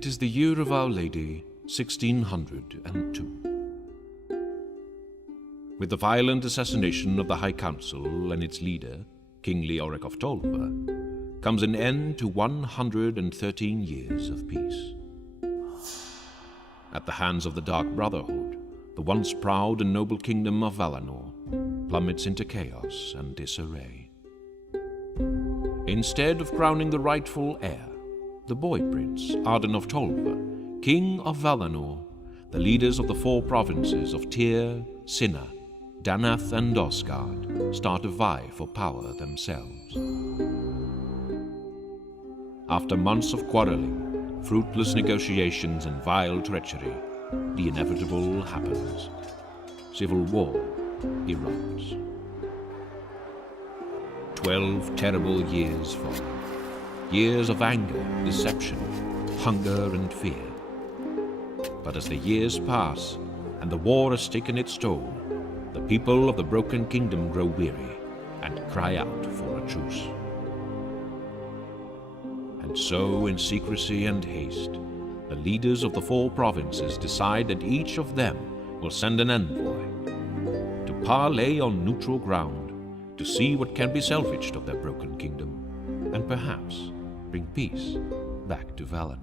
It is the year of Our Lady, 1602. With the violent assassination of the High Council and its leader, King Leoric of Tolva, comes an end to 113 years of peace. At the hands of the Dark Brotherhood, the once proud and noble kingdom of Valinor plummets into chaos and disarray. Instead of crowning the rightful heir, the boy prince, Arden of Tolva, king of Valinor, the leaders of the 4 provinces of Tyr, Sinna, Danath, and Osgard start to vie for power themselves. After months of quarreling, fruitless negotiations, and vile treachery, the inevitable happens. Civil war erupts. 12 terrible years follow. Years of anger, deception, hunger, and fear. But as the years pass and the war has taken its toll, the people of the Broken Kingdom grow weary and cry out for a truce. And so, in secrecy and haste, the leaders of the 4 provinces decide that each of them will send an envoy to parley on neutral ground, to see what can be salvaged of their broken kingdom, and perhaps bring peace back to Valinor.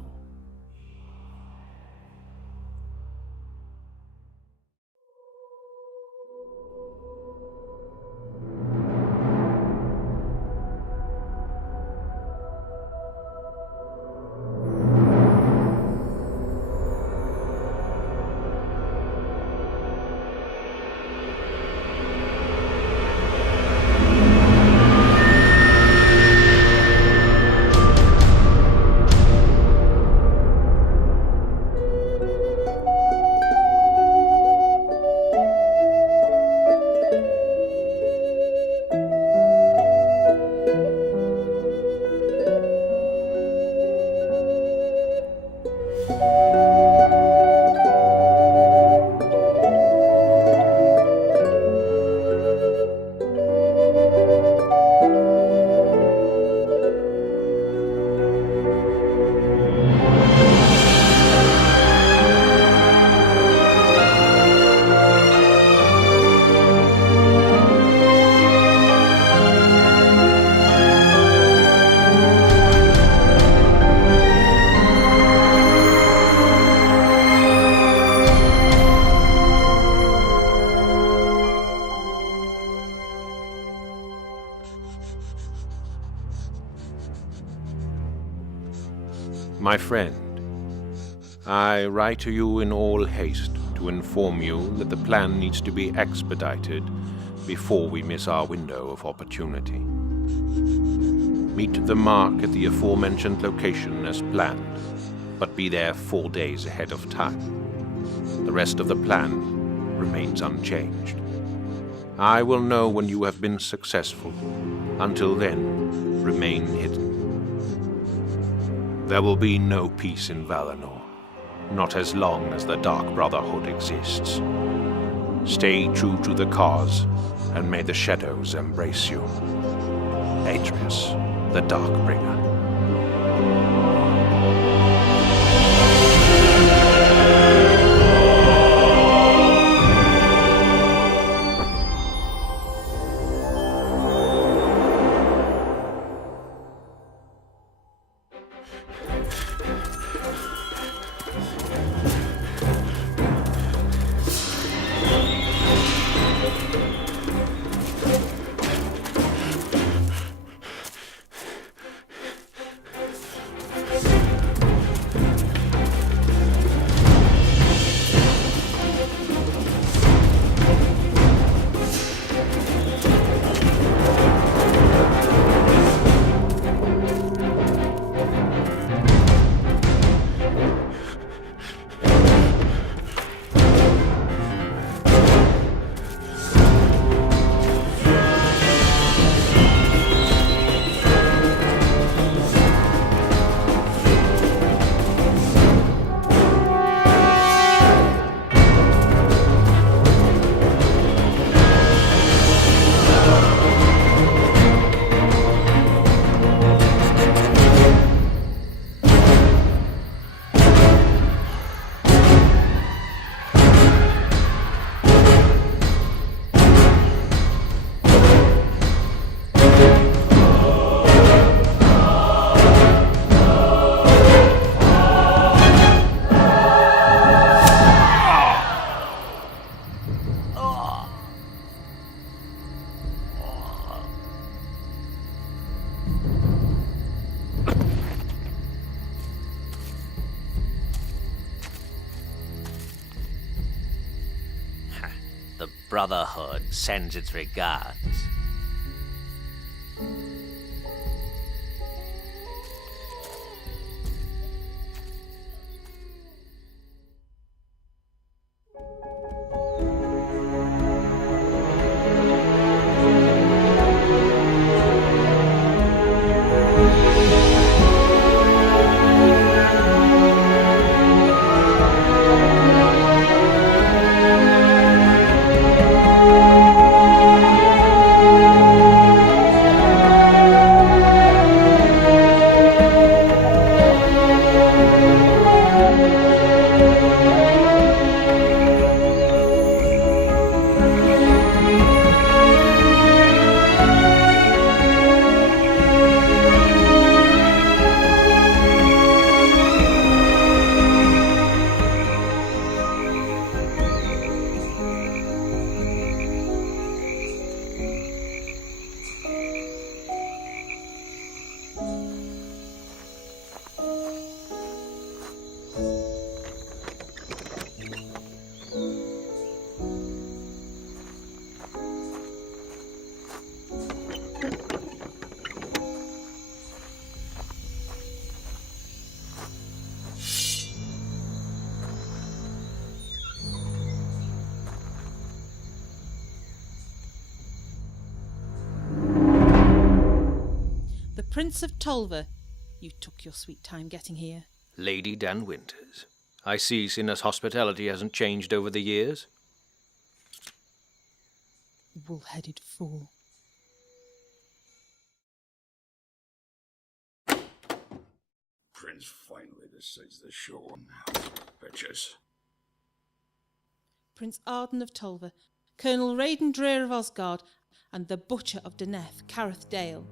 My friend, I write to you in all haste to inform you that the plan needs to be expedited before we miss our window of opportunity. Meet the mark at the aforementioned location as planned, but be there 4 days ahead of time. The rest of the plan remains unchanged. I will know when you have been successful. Until then, remain hidden. There will be no peace in Valinor, not as long as the Dark Brotherhood exists. Stay true to the cause, and may the shadows embrace you. Atreus, the Darkbringer. Brotherhood sends its regards. Prince of Tolver, you took your sweet time getting here. Lady Dan Winters. I see Cinna's hospitality hasn't changed over the years. Wool-headed fool. Prince finally decides the show now, bitches. Prince Arden of Tolver, Colonel Raiden Dreer of Osgard, and the Butcher of Deneth, Careth Dale.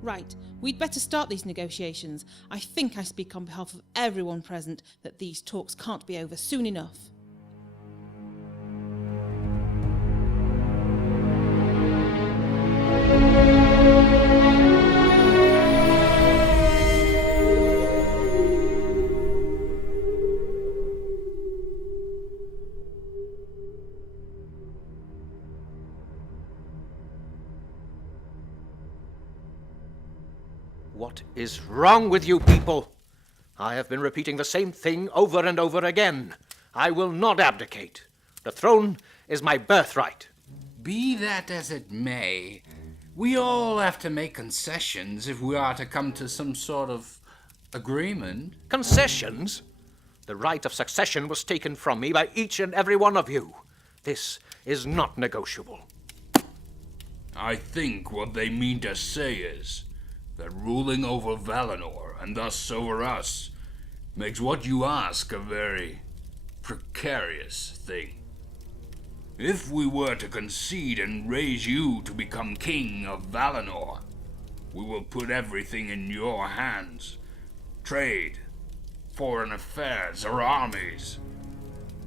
Right, we'd better start these negotiations. I think I speak on behalf of everyone present that these talks can't be over soon enough. What is wrong with you people? I have been repeating the same thing over and over again. I will not abdicate. The throne is my birthright. Be that as it may, we all have to make concessions if we are to come to some sort of agreement. Concessions? The right of succession was taken from me by each and every one of you. This is not negotiable. I think what they mean to say is that ruling over Valinor, and thus over us, makes what you ask a very precarious thing. If we were to concede and raise you to become king of Valinor, we will put everything in your hands. Trade, foreign affairs, or armies.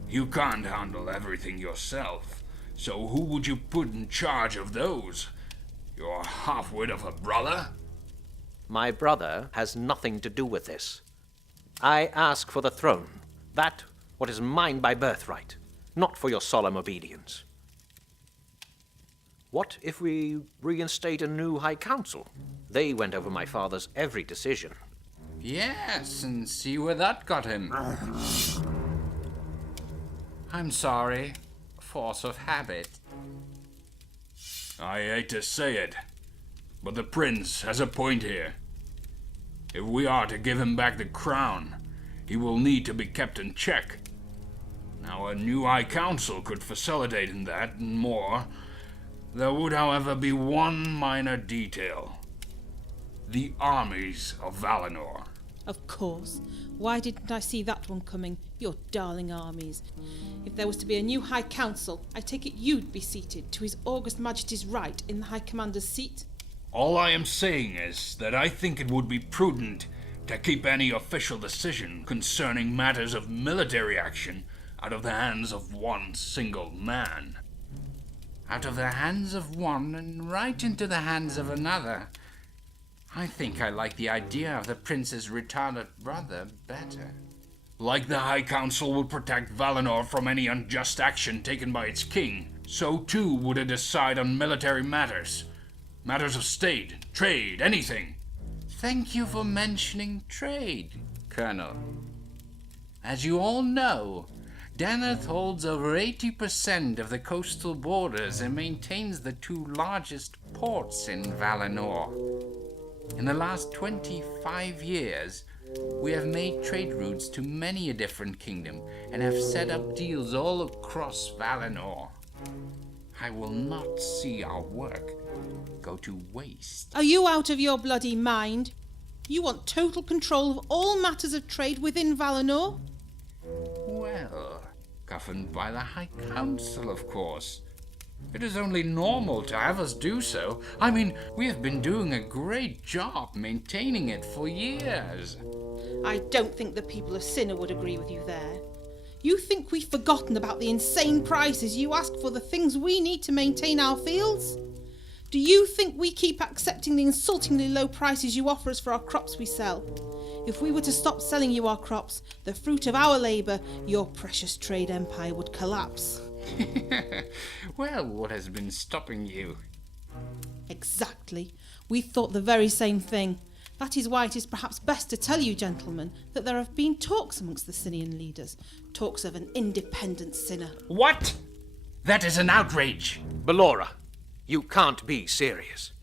You can't handle everything yourself, so who would you put in charge of those? Your half-wit of a brother? My brother has nothing to do with this. I ask for the throne, that what is mine by birthright, not for your solemn obedience. What if we reinstate a new High Council? They went over my father's every decision. Yes, and see where that got him. I'm sorry. Force of habit. I hate to say it, but the prince has a point here. If we are to give him back the crown, he will need to be kept in check. Now, a new High Council could facilitate in that and more. There would, however, be one minor detail. The armies of Valinor. Of course. Why didn't I see that one coming? Your darling armies. If there was to be a new High Council, I take it you'd be seated to His August Majesty's right in the High Commander's seat? All I am saying is that I think it would be prudent to keep any official decision concerning matters of military action out of the hands of one single man. Out of the hands of one and right into the hands of another. I think I like the idea of the prince's retarded brother better. Like the High Council would protect Valinor from any unjust action taken by its king, so too would it decide on military matters. Matters of state, trade, anything. Thank you for mentioning trade, Colonel. As you all know, Daneth holds over 80% of the coastal borders and maintains the two largest ports in Valinor. In the last 25 years, we have made trade routes to many a different kingdom and have set up deals all across Valinor. I will not see our work go to waste. Are you out of your bloody mind? You want total control of all matters of trade within Valinor? Well, governed by the High Council, of course. It is only normal to have us do so. I mean, we have been doing a great job maintaining it for years. I don't think the people of Sinner would agree with you there. You think we've forgotten about the insane prices you ask for the things we need to maintain our fields? Do you think we keep accepting the insultingly low prices you offer us for our crops we sell? If we were to stop selling you our crops, the fruit of our labour, your precious trade empire would collapse. Well, what has been stopping you? Exactly. We thought the very same thing. That is why it is perhaps best to tell you, gentlemen, that there have been talks amongst the Sinian leaders. Talks of an independent Sinner. What? That is an outrage. Ballora, you can't be serious.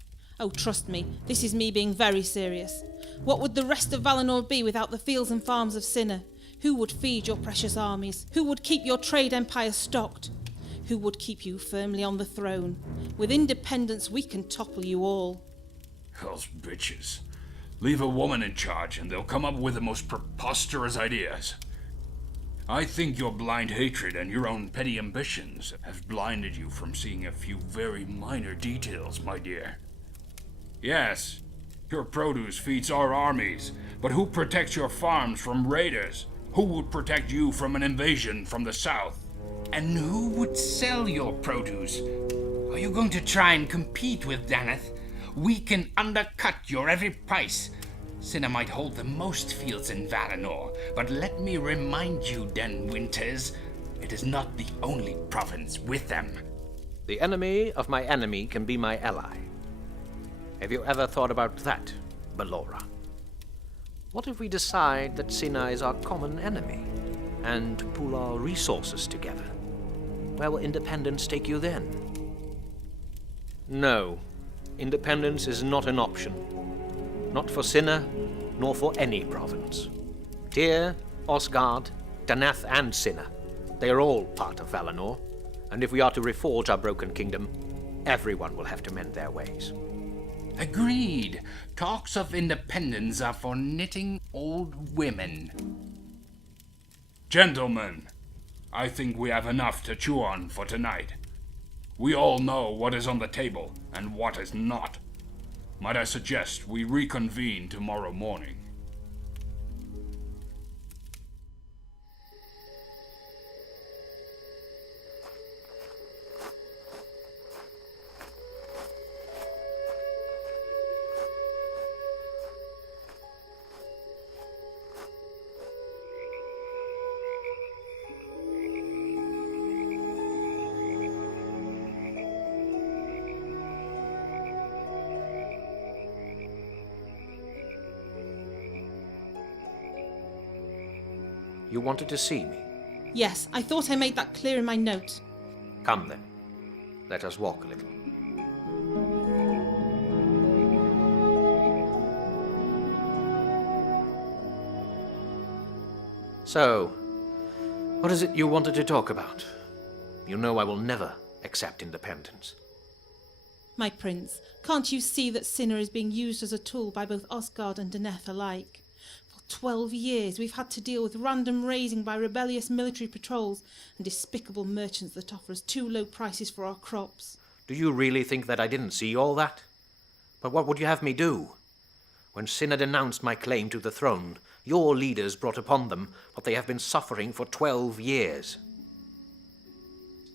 Oh, trust me, this is me being very serious. What would the rest of Valinor be without the fields and farms of Sinner? Who would feed your precious armies? Who would keep your trade empire stocked? Who would keep you firmly on the throne? With independence, we can topple you all. Those bitches. Leave a woman in charge and they'll come up with the most preposterous ideas. I think your blind hatred and your own petty ambitions have blinded you from seeing a few very minor details, my dear. Yes, your produce feeds our armies, but who protects your farms from raiders? Who would protect you from an invasion from the south? And who would sell your produce? Are you going to try and compete with Daneth? We can undercut your every price. Sinner might hold the most fields in Valinor, but let me remind you, Den Winters, it is not the only province with them. The enemy of my enemy can be my ally. Have you ever thought about that, Ballora? What if we decide that Sinna is our common enemy, and pool our resources together? Where will independence take you then? No, independence is not an option. Not for Sinna, nor for any province. Tyr, Osgard, Daneth, and Sinna, they are all part of Valinor, and if we are to reforge our broken kingdom, everyone will have to mend their ways. Agreed. Talks of independence are for knitting old women. Gentlemen, I think we have enough to chew on for tonight. We all know what is on the table and what is not. Might I suggest we reconvene tomorrow morning? You wanted to see me? Yes, I thought I made that clear in my note. Come then. Let us walk a little. So, what is it you wanted to talk about? You know I will never accept independence. My prince, can't you see that Sinner is being used as a tool by both Osgard and Daneth alike? For 12 years we've had to deal with random raiding by rebellious military patrols and despicable merchants that offer us too low prices for our crops. Do you really think that I didn't see all that? But what would you have me do? When Sinner denounced my claim to the throne, your leaders brought upon them what they have been suffering for 12 years.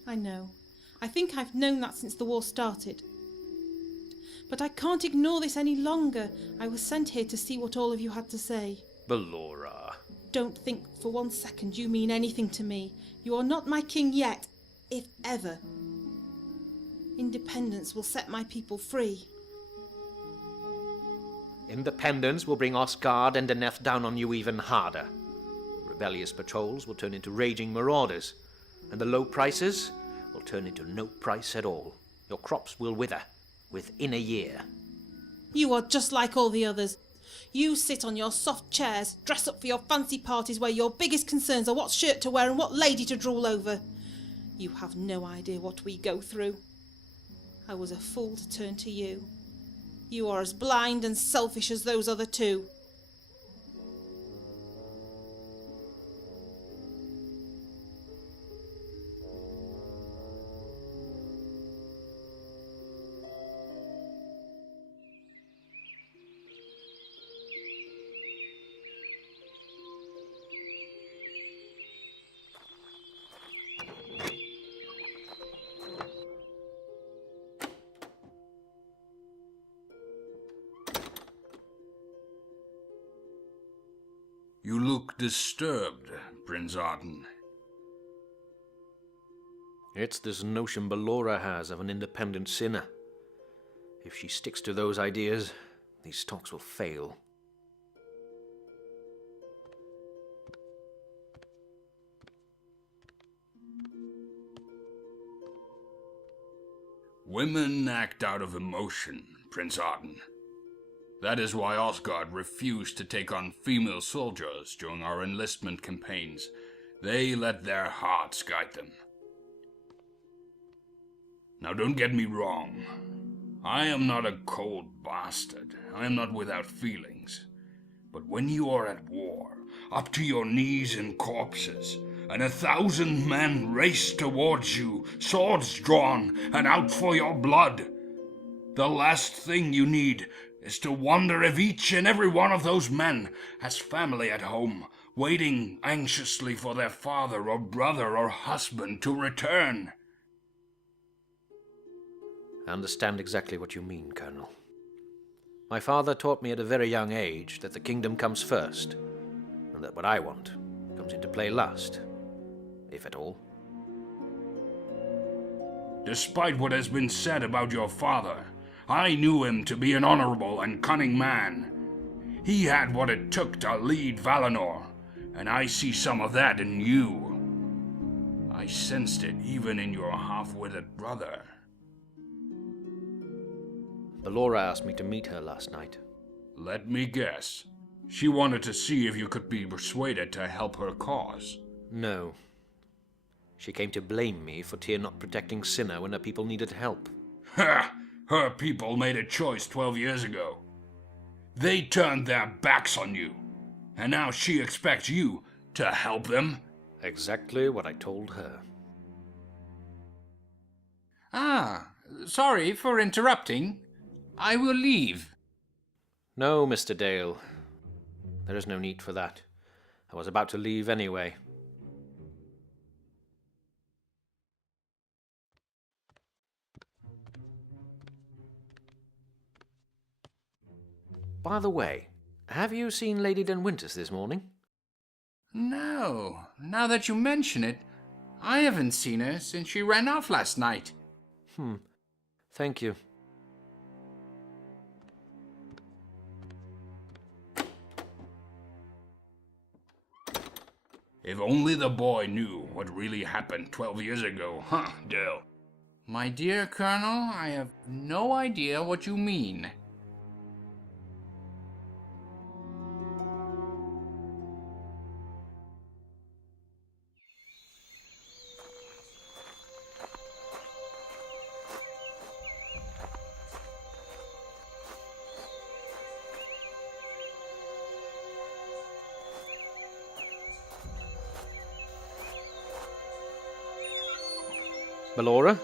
I know. I think I've known that since the war started. But I can't ignore this any longer. I was sent here to see what all of you had to say. Ballora. don't think for 1 second you mean anything to me. You are not my king yet, if ever. Independence will set my people free. Independence will bring Osgard and Deneth down on you even harder. Rebellious patrols will turn into raging marauders, and the low prices will turn into no price at all. Your crops will wither within a year. You are just like all the others. You sit on your soft chairs, dress up for your fancy parties where your biggest concerns are what shirt to wear and what lady to drool over. You have no idea what we go through. I was a fool to turn to you. You are as blind and selfish as those other two. You look disturbed, Prince Arden. It's this notion Ballora has of an independent sinner. If she sticks to those ideas, these talks will fail. Women act out of emotion, Prince Arden. That is why Osgard refused to take on female soldiers during our enlistment campaigns. They let their hearts guide them. Now don't get me wrong. I am not a cold bastard. I am not without feelings. But when you are at war, up to your knees in corpses, and 1,000 men race towards you, swords drawn, and out for your blood, the last thing you need is to wonder if each and every one of those men has family at home, waiting anxiously for their father or brother or husband to return. I understand exactly what you mean, Colonel. My father taught me at a very young age that the kingdom comes first, and that what I want comes into play last, if at all. Despite what has been said about your father, I knew him to be an honorable and cunning man. He had what it took to lead Valinor, and I see some of that in you. I sensed it even in your half-witted brother. Ballora asked me to meet her last night. Let me guess. She wanted to see if you could be persuaded to help her cause. No. She came to blame me for Tyr not protecting Cinna when her people needed help. Ha! Her people made a choice 12 years ago. They turned their backs on you, and now she expects you to help them? Exactly what I told her. Sorry for interrupting. I will leave. No, Mr. Dale. There is no need for that. I was about to leave anyway. By the way, have you seen Lady Denwinters this morning? No, now that you mention it, I haven't seen her since she ran off last night. Thank you. If only the boy knew what really happened 12 years ago, huh, Dale? My dear Colonel, I have no idea what you mean. Ballora?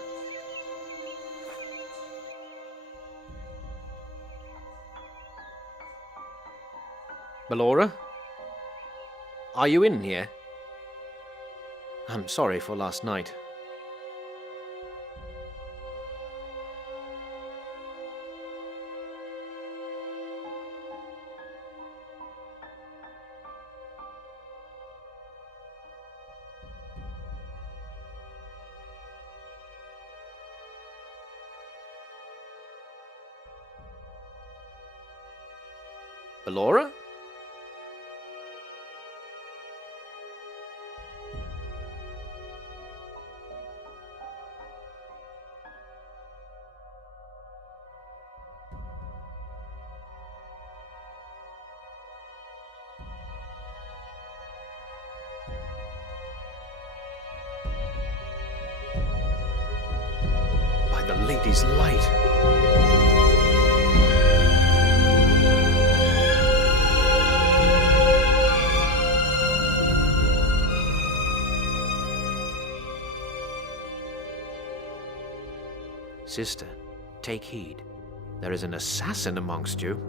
Ballora? Are you in here? I'm sorry for last night. Alora? By the lady's light. Sister, take heed. There is an assassin amongst you.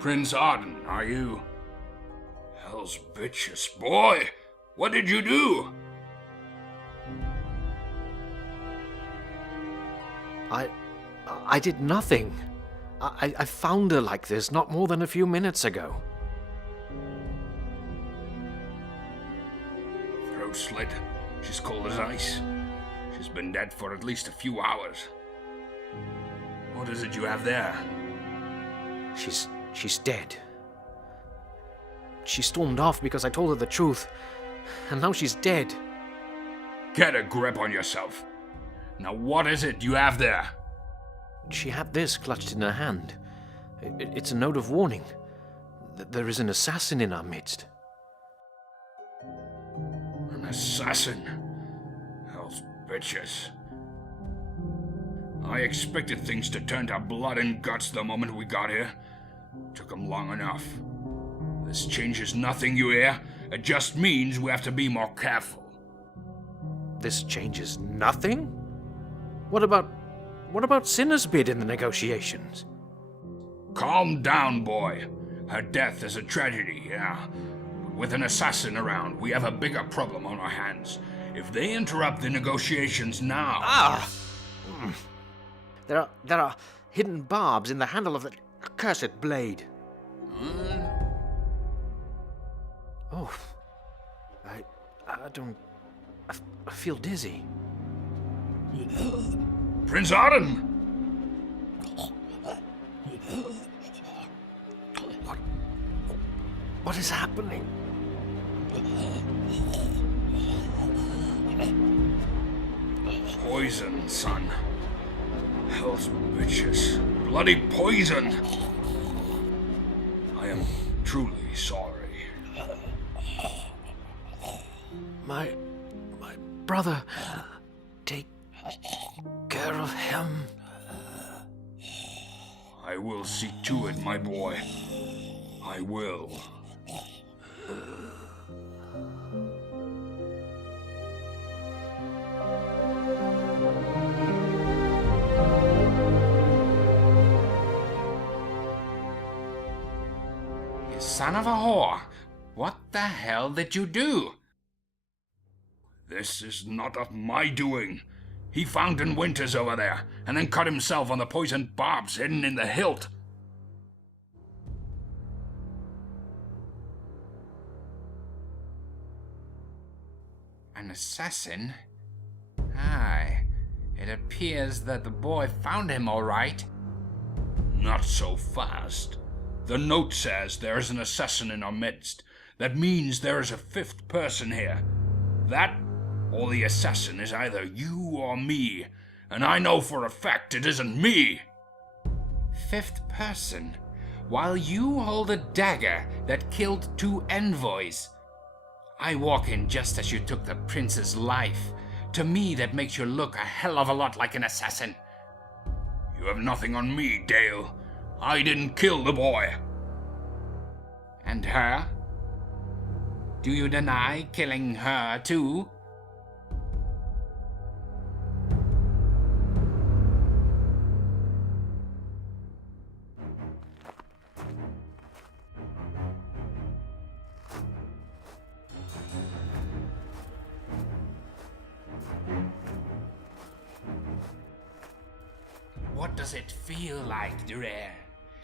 Prince Arden, are you? Hell's bitches, boy! What did you do? I did nothing. I found her like this not more than a few minutes ago. Throat slit. She's cold as ice. She's been dead for at least a few hours. What is it you have there? She's dead. She stormed off because I told her the truth, and now she's dead. Get a grip on yourself. Now what is it you have there? She had this clutched in her hand. It's a note of warning. There is an assassin in our midst. An assassin? Hell's bitches. I expected things to turn to blood and guts the moment we got here. Took 'em long enough. This changes nothing, you hear? It just means we have to be more careful. This changes nothing? What about Sinner's bid in the negotiations? Calm down, boy. Her death is a tragedy, yeah. But with an assassin around, we have a bigger problem on our hands. If they interrupt the negotiations now... There are hidden barbs in the handle of the accursed blade. Oh, I feel dizzy. Prince Arden! What is happening? Poison, son. Hell's bitches. Bloody poison! I am truly sorry. My brother, take care of him. I will see to it, my boy. I will. You son of a whore! What the hell did you do? This is not of my doing. He found in Winters over there, and then cut himself on the poisoned barbs hidden in the hilt. An assassin? Aye. It appears that the boy found him all right. Not so fast. The note says there is an assassin in our midst. That means there is a fifth person here. That, or the assassin, is either you or me. And I know for a fact it isn't me. Fifth person? While you hold a dagger that killed 2 envoys. I walk in just as you took the prince's life. To me, that makes you look a hell of a lot like an assassin. You have nothing on me, Dale. I didn't kill the boy. And her? Do you deny killing her too? What does it feel like, Durer?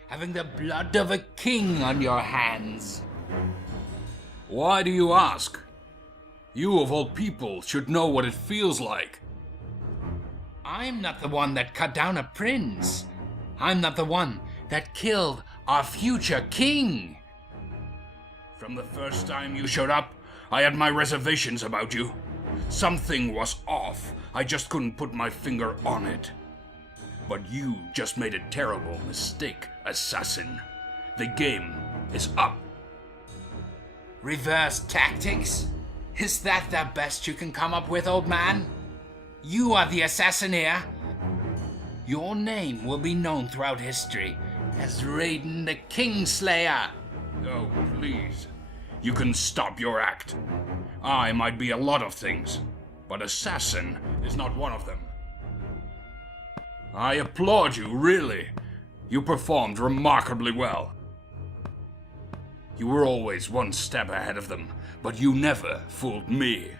Having the blood of a king on your hands? Why do you ask? You of all people should know what it feels like. I'm not the one that cut down a prince. I'm not the one that killed our future king. From the first time you showed up, I had my reservations about you. Something was off. I just couldn't put my finger on it. But you just made a terrible mistake, assassin. The game is up. Reverse tactics? Is that the best you can come up with, old man? You are the assassinator. Your name will be known throughout history as Raiden the Kingslayer. Oh, please. You can stop your act. I might be a lot of things, but assassin is not one of them. I applaud you, really. You performed remarkably well. You were always one step ahead of them, but you never fooled me.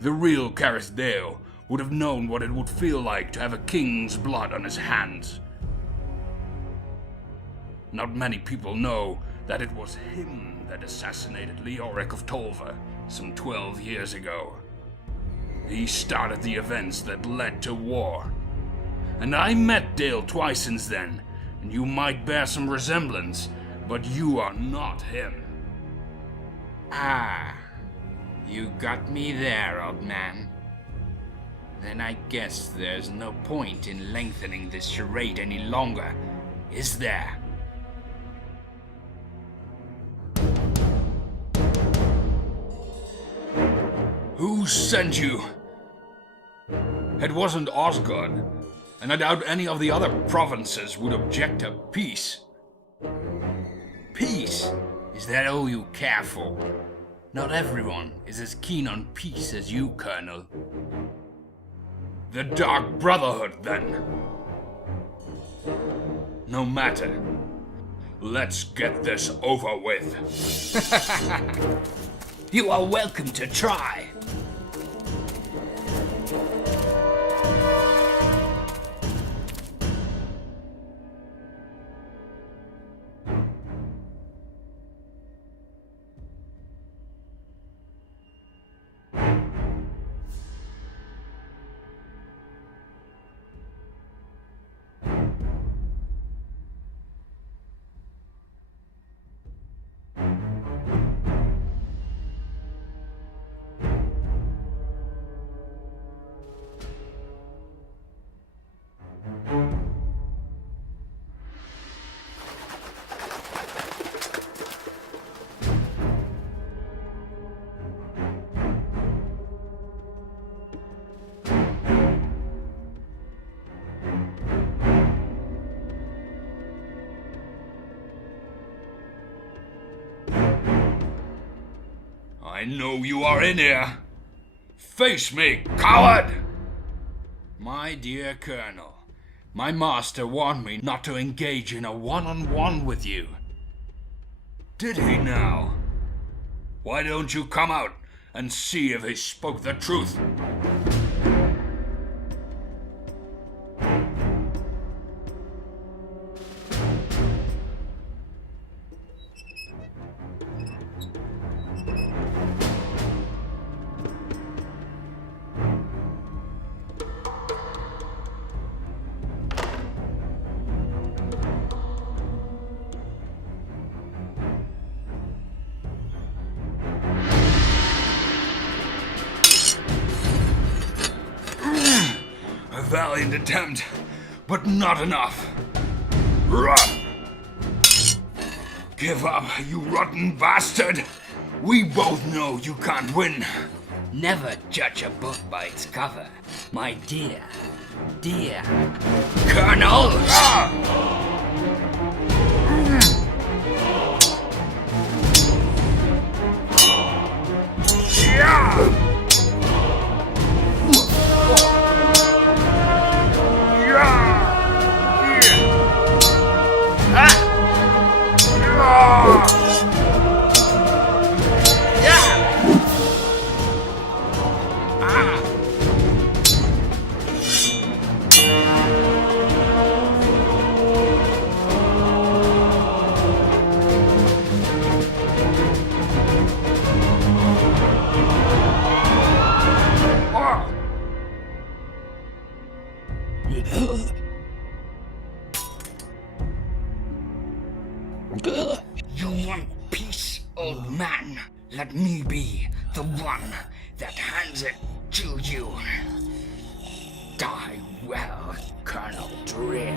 The real Carisdale would have known what it would feel like to have a king's blood on his hands. Not many people know that it was him that assassinated Leoric of Tolva some 12 years ago. He started the events that led to war. And I met Dale twice since then, and you might bear some resemblance, but you are not him. Ah, you got me there, old man. Then I guess there's no point in lengthening this charade any longer, is there? Who sent you? It wasn't Osgard, and I doubt any of the other provinces would object to peace. Peace? Is that all you care for? Not everyone is as keen on peace as you, Colonel. The Dark Brotherhood, then. No matter. Let's get this over with. You are welcome to try. I know you are in here. Face me, coward! My dear Colonel, my master warned me not to engage in a one-on-one with you. Did he now? Why don't you come out and see if he spoke the truth? A valiant attempt, but not enough. Give up, you rotten bastard! We both know you can't win. Never judge a book by its cover, my dear Colonel! want peace, old man? Let me be the one that hands it to you. Die well, Colonel Dreer.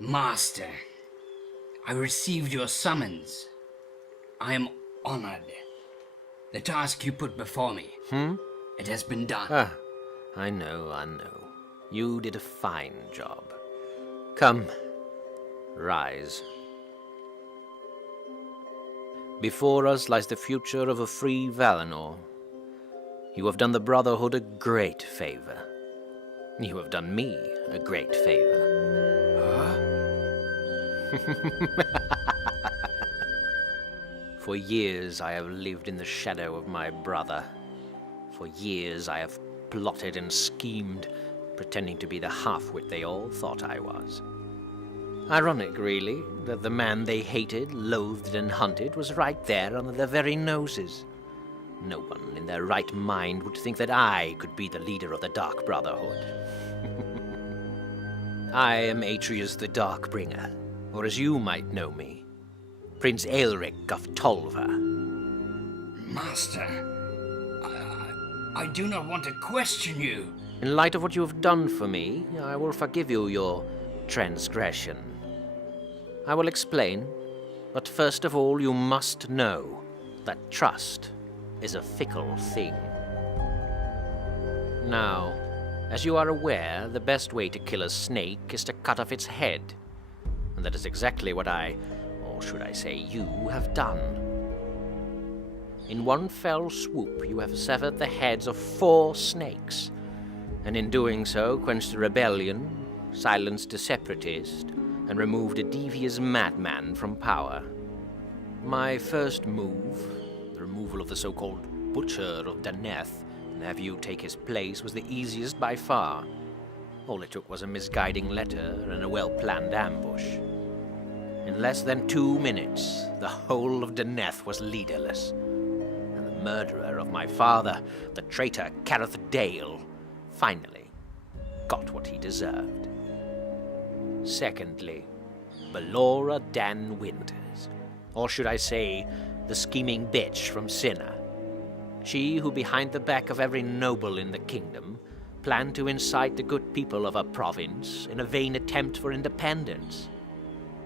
Master, I received your summons. I am honored. The task you put before me, it has been done. I know. You did a fine job. Come, rise. Before us lies the future of a free Valinor. You have done the Brotherhood a great favor. You have done me a great favor. For years I have lived in the shadow of my brother. For years I have plotted and schemed, pretending to be the half-wit they all thought I was. Ironic, really, that the man they hated, loathed, and hunted was right there under their very noses. No one in their right mind would think that I could be the leader of the Dark Brotherhood. I am Atreus the Darkbringer, or as you might know me, Prince Aelric of Tolva. Master, I do not want to question you. In light of what you have done for me, I will forgive you your transgression. I will explain, but first of all you must know that trust is a fickle thing. Now, as you are aware, the best way to kill a snake is to cut off its head. And that is exactly what I, or should I say you, have done. In one fell swoop, you have severed the heads of 4 snakes, and in doing so quenched a rebellion, silenced a separatist, and removed a devious madman from power. My first move, the removal of the so-called Butcher of Daneth, and have you take his place, was the easiest by far. All it took was a misguiding letter and a well-planned ambush. In less than 2 minutes, the whole of Daneth was leaderless, and the murderer of my father, the traitor Careth Dale, finally got what he deserved. Secondly, Belora Dan Winters, or should I say, the scheming bitch from Cinna. She who, behind the back of every noble in the kingdom, planned to incite the good people of her province in a vain attempt for independence.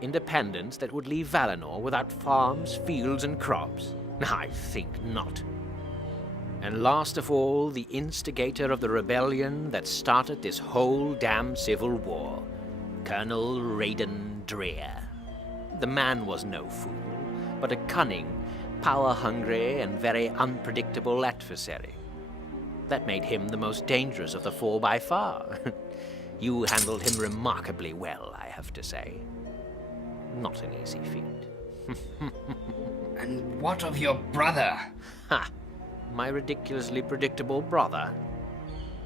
Independence that would leave Valinor without farms, fields, and crops? I think not. And last of all, the instigator of the rebellion that started this whole damn civil war, Colonel Raiden Dreer. The man was no fool, but a cunning, power-hungry, and very unpredictable adversary. That made him the most dangerous of the 4 by far. You handled him remarkably well, I have to say. Not an easy feat. And what of your brother? Ha! My ridiculously predictable brother.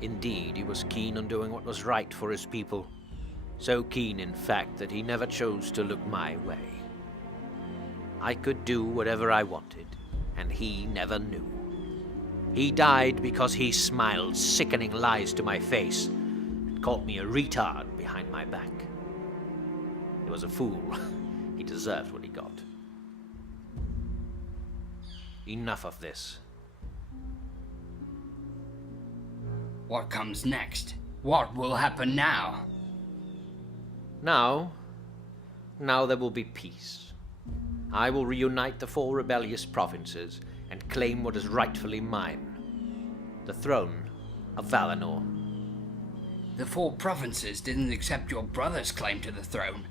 Indeed, he was keen on doing what was right for his people. So keen, in fact, that he never chose to look my way. I could do whatever I wanted, and he never knew. He died because he smiled sickening lies to my face and called me a retard behind my back. He was a fool. He deserved what he got. Enough of this. What comes next? What will happen now? Now there will be peace. I will reunite the 4 rebellious provinces and claim what is rightfully mine. The throne of Valinor. The 4 provinces didn't accept your brother's claim to the throne.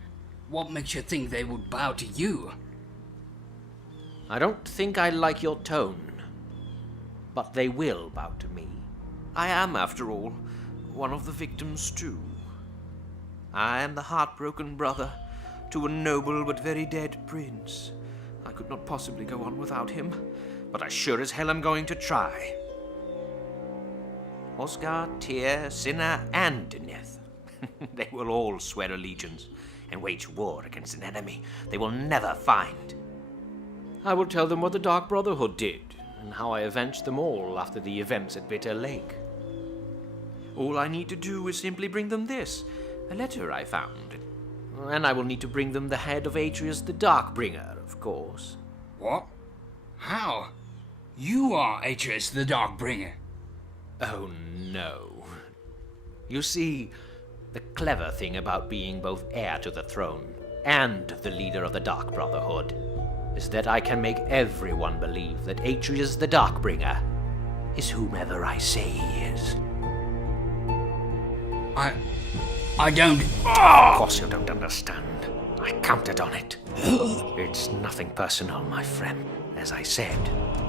What makes you think they would bow to you? I don't think I like your tone, but they will bow to me. I am, after all, one of the victims too. I am the heartbroken brother to a noble but very dead prince. I could not possibly go on without him, but I sure as hell am going to try. Oscar, Tyr, Cinna, and Deneth. They will all swear allegiance and wage war against an enemy they will never find. I will tell them what the Dark Brotherhood did, and how I avenged them all after the events at Bitter Lake. All I need to do is simply bring them this, a letter I found. And I will need to bring them the head of Atreus the Darkbringer, of course. What? How? You are Atreus the Darkbringer. Oh, no. You see, the clever thing about being both heir to the throne and the leader of the Dark Brotherhood is that I can make everyone believe that Atreus the Darkbringer is whomever I say he is. I don't... Of course you don't understand. I counted on it. It's nothing personal, my friend. As I said,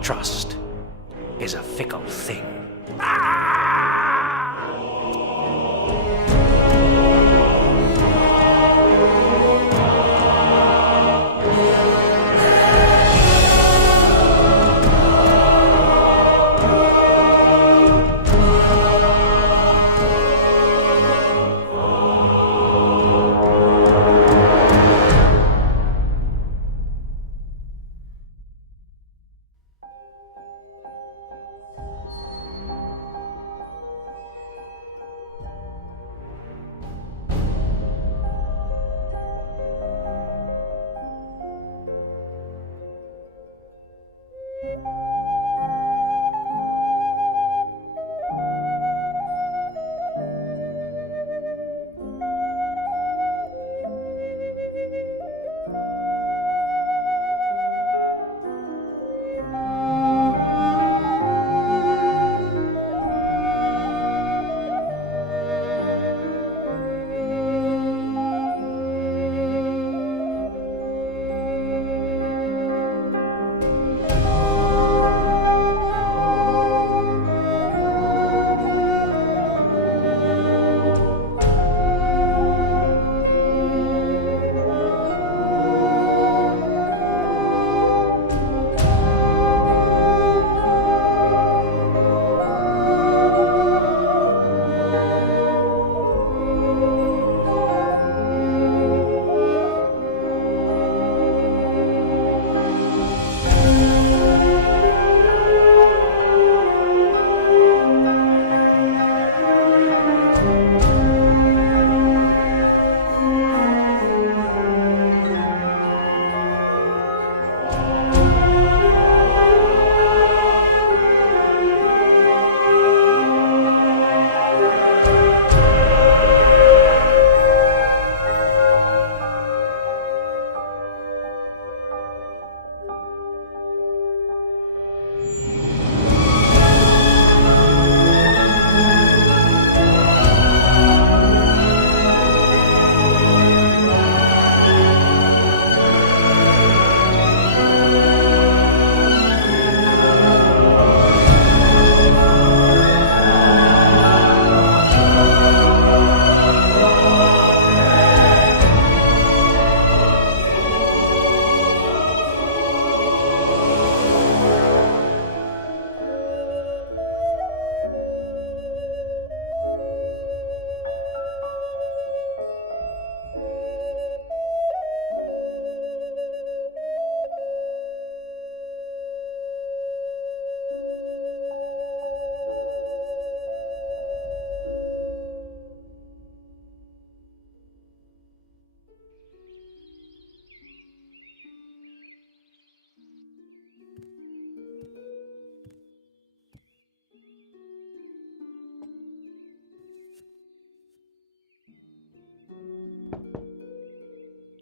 trust is a fickle thing.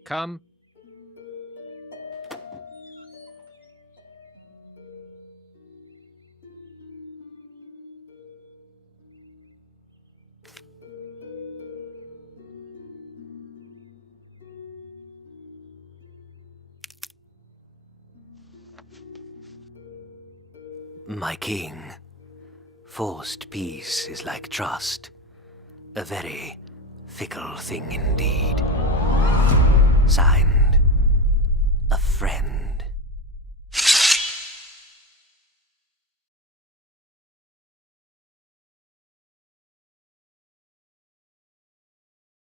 Come. My king, forced peace is like trust, a very Fickle thing indeed. Signed,